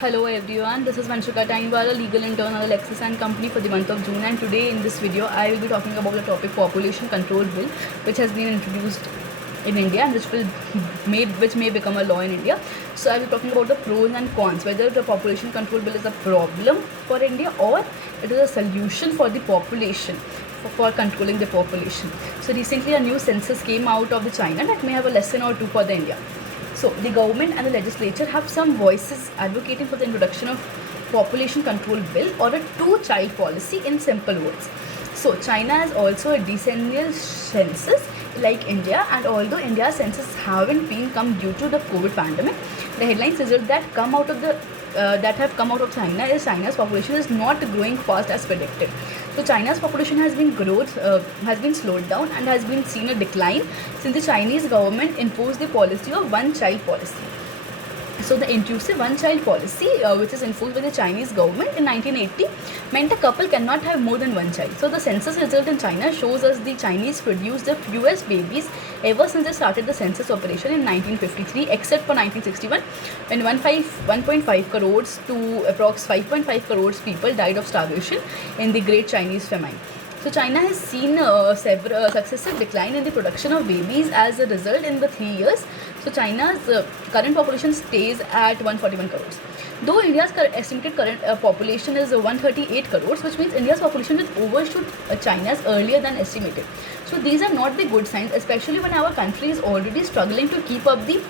Hello everyone, this is Vanshika Tainwala, legal intern at Lexis and Company for the month of June, and today in this video I will be talking about the topic Population Control Bill, which has been introduced in India and which may become a law in India. So I will be talking about the pros and cons, whether the Population Control Bill is a problem for India or it is a solution for the population, for controlling the population. So recently a new census came out of the China that may have a lesson or two for the India. So the government and the legislature have some voices advocating for the introduction of population control bill or a two-child policy in simple words. So China has also a decennial census like India, and although India's census haven't been come due to the COVID pandemic, the headlines result that have come out of China is China's population is not growing fast as predicted. So China's population has been slowed down and has been seen a decline since the Chinese government imposed the policy of one-child policy. So the inclusive one-child policy, which is enforced by the Chinese government in 1980, meant a couple cannot have more than one child. So the census result in China shows us the Chinese produced the fewest babies ever since they started the census operation in 1953, except for 1961, when 1.5 crores to approx 5.5 crores people died of starvation in the Great Chinese Famine. So China has seen several successive decline in the production of babies as a result in the 3 years. So China's current population stays at 141 crores. Though India's estimated current population is 138 crores, which means India's population will overshoot China's earlier than estimated. So these are not the good signs, especially when our country is already struggling to keep up the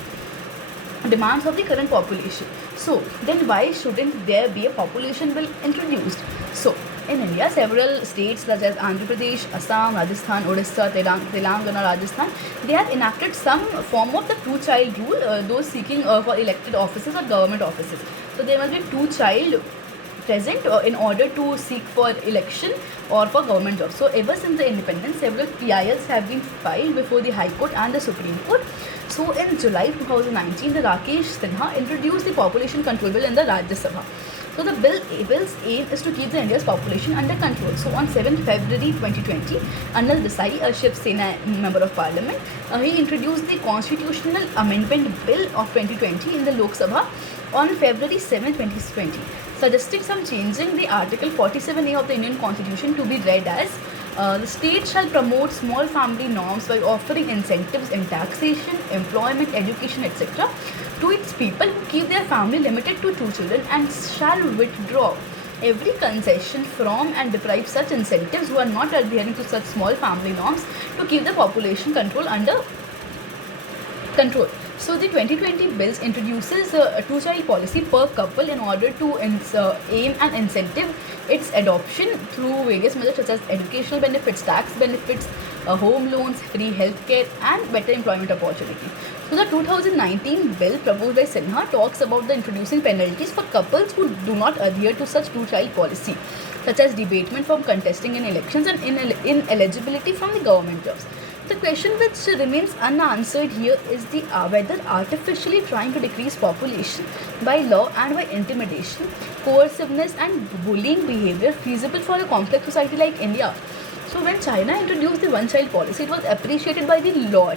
demands of the current population. So then why shouldn't there be a population bill introduced? So in India, several states such as Andhra Pradesh, Assam, Rajasthan, Odisha, Telangana, Rajasthan, they have enacted some form of the two-child rule, those seeking for elected offices or government offices. So there must be two-child present in order to seek for election or for government jobs. So ever since the independence, several PILs have been filed before the High Court and the Supreme Court. So in July 2019, the Rakesh Sinha introduced the population control bill in the Rajya Sabha. So the bill's aim is to keep the India's population under control. So on 7th February 2020, Anil Desai, a Shiv Sena member of parliament, he introduced the constitutional amendment bill of 2020 in the Lok Sabha on February 7, 2020, suggesting some changing the Article 47A of the Indian Constitution to be read as the state shall promote small family norms by offering incentives in taxation, employment, education, etc. to its people who keep their family limited to 2 children, and shall withdraw every concession from and deprive such incentives who are not adhering to such small family norms to keep the population control under control. So the 2020 bills introduces a two-child policy per couple in order to aim and incentive its adoption through various measures such as educational benefits, tax benefits, home loans, free healthcare, and better employment opportunity. So the 2019 bill proposed by Sinha talks about the introducing penalties for couples who do not adhere to such two-child policy, such as debatement from contesting in elections and ineligibility from the government jobs. The question which remains unanswered here is the whether artificially trying to decrease population by law and by intimidation, coerciveness, and bullying behavior feasible for a complex society like India. So when China introduced the one-child policy, it was appreciated by the lot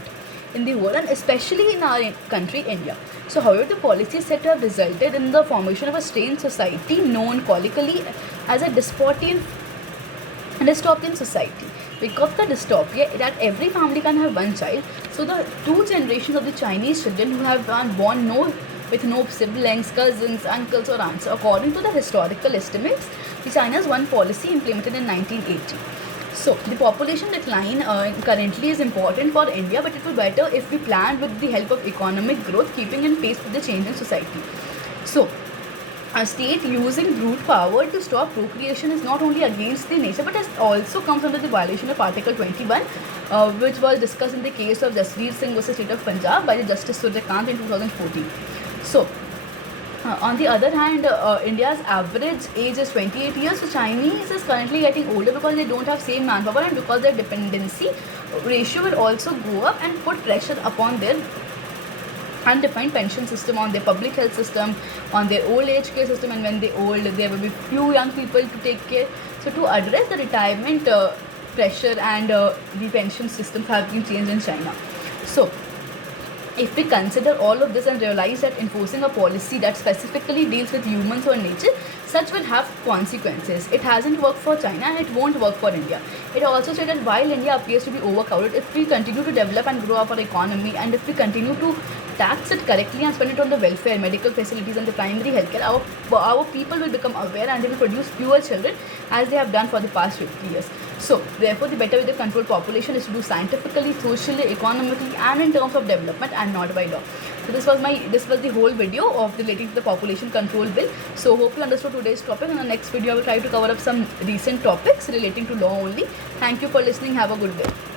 in the world and especially in our country, India. So however, the policy is said to have resulted in the formation of a strange society known colloquially as a dystopian society. Because the dystopia that every family can have one child, so the two generations of the Chinese children who have been born with no siblings, cousins, uncles or aunts, according to the historical estimates, the China's one policy implemented in 1980. So the population decline currently is important for India, but it would be better if we planned with the help of economic growth, keeping in pace with the changing society. So a state using brute power to stop procreation is not only against the nature but it also comes under the violation of Article 21, which was discussed in the case of Jasveer Singh versus State of Punjab by the Justice Suryakant in 2014. So on the other hand, India's average age is 28 years. So Chinese is currently getting older because they don't have same manpower and because their dependency ratio will also go up and put pressure upon their undefined pension system, on their public health system, on their old age care system, and when they old, there will be few young people to take care. So to address the retirement pressure and the pension systems have been changed in China. So If we consider all of this and realize that enforcing a policy that specifically deals with humans or nature, such will have consequences. It hasn't worked for China and it won't work for India. It also said that while India appears to be overcrowded, if we continue to develop and grow our economy, and if we continue to tax it correctly and spend it on the welfare, medical facilities and the primary healthcare, our people will become aware and they will produce fewer children as they have done for the past 50 years. So therefore the better way to control population is to do scientifically, socially, economically and in terms of development and not by law. So this was the whole video of relating to the population control bill. So hope you understood today's topic. In the next video I will try to cover up some recent topics relating to law only. Thank you for listening. Have a good day.